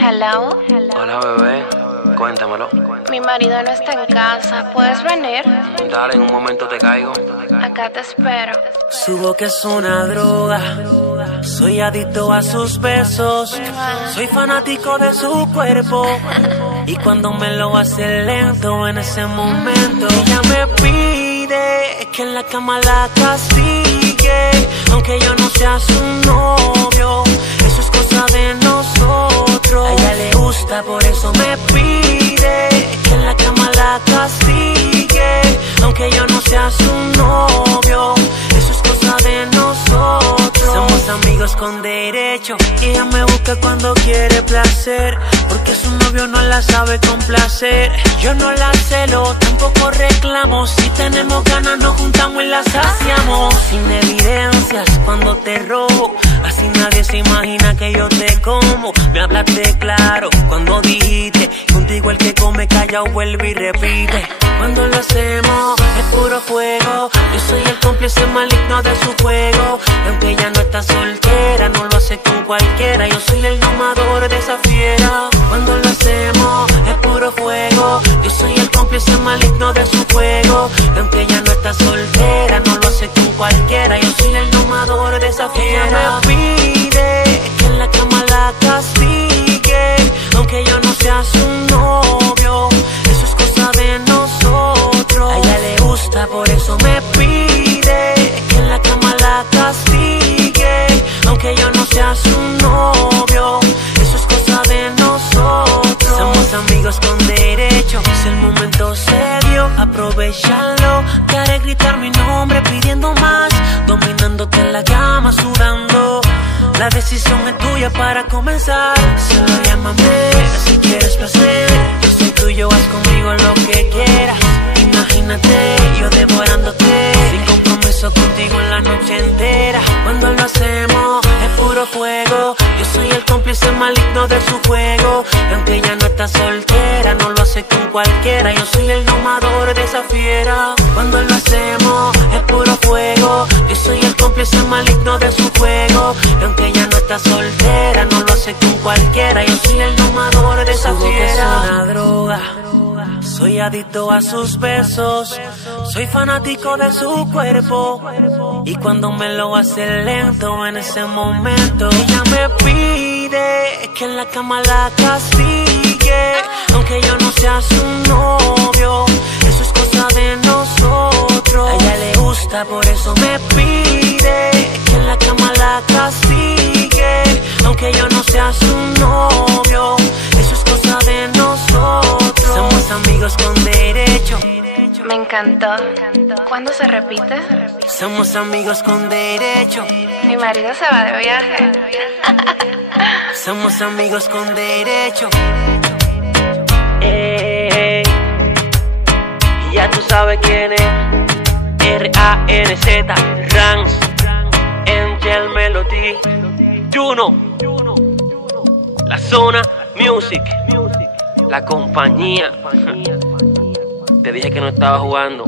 Hello. Hola, bebé. Cuéntamelo. Mi marido no está en casa. ¿Puedes venir? Dale, en un momento te caigo. Acá te espero. Su boca es una droga. Soy adicto a sus besos. Soy fanático de su cuerpo. Y cuando me lo hace lento, en ese momento ella me pide que en la cama la castigue. Aunque yo no sea su novio, eso es cosa de nosotros. A ella le gusta, por eso me pide que en la cama la castigue. Aunque yo no sea su novio, eso es cosa de nosotros. Somos amigos con derecho. Y ella me busca cuando quiere placer, porque su novio no la sabe complacer. Yo no la celo, tampoco reclamo. Si tenemos ganas nos juntamos y las saciamos. Sin evidencias cuando te robo, así nadie se imagina que yo te como. Me hablaste claro cuando dijiste, contigo el que come callado vuelve y repite. Cuando lo hacemos es puro fuego. Yo soy el cómplice maligno de su juego. Y aunque ella no está soltera, no lo hace con cualquiera. Yo soy el domador de esa fiera. Cuando lo hacemos es puro fuego. Yo soy el cómplice maligno de su juego. Y aunque ella no está soltera, no lo hace con cualquiera. Yo soy el domador de esa fiera. Ella me pide que en la cama la castigue, aunque yo no sea su novio, eso es cosa de nosotros. A ella le gusta, por eso me pide que en la cama la castigue, aunque yo no sea su novio, eso es cosa de nosotros. Somos amigos con derecho. Si el momento se dio, aprovechalo. Te haré gritar mi nombre pidiendo más, dominándote en la cama, sudando. La decisión es tuya para comenzar. Solo llámame si quieres placer. Yo soy tuyo, haz conmigo lo que quieras. Imagínate, yo devorándote, sin compromiso contigo en la noche entera. Cuando lo hacemos es puro fuego. Yo soy el cómplice maligno de su juego. Y aunque ella no está soltera, no lo hace con cualquiera. Yo soy el domador de esa fiera. Cuando lo hacemos es puro fuego. Yo soy el cómplice maligno de su juego. Y aunque ella no está soltera, no lo hace con cualquiera. Yo soy el domador de esa fiera. Es una droga. Soy adicto a sus besos. Soy fanático de su cuerpo. Y cuando me lo hace lento, en ese momento ella me pide que en la cama la castigue, aunque yo no sea su novio, eso es cosa de nosotros. A ella le gusta, por eso me pide que en la cama la castigue, aunque yo no sea su novio, eso es cosa de nosotros. Somos amigos con derecho. Me encantó. ¿Cuándo se repite? Somos amigos con derecho. Mi marido se va de viaje. Somos amigos con derecho. Y ya tú sabes quién es. R-A-N-Z, Rans, Angel Melody, Juno, La Zona Music, la compañía. Te dije que no estaba jugando.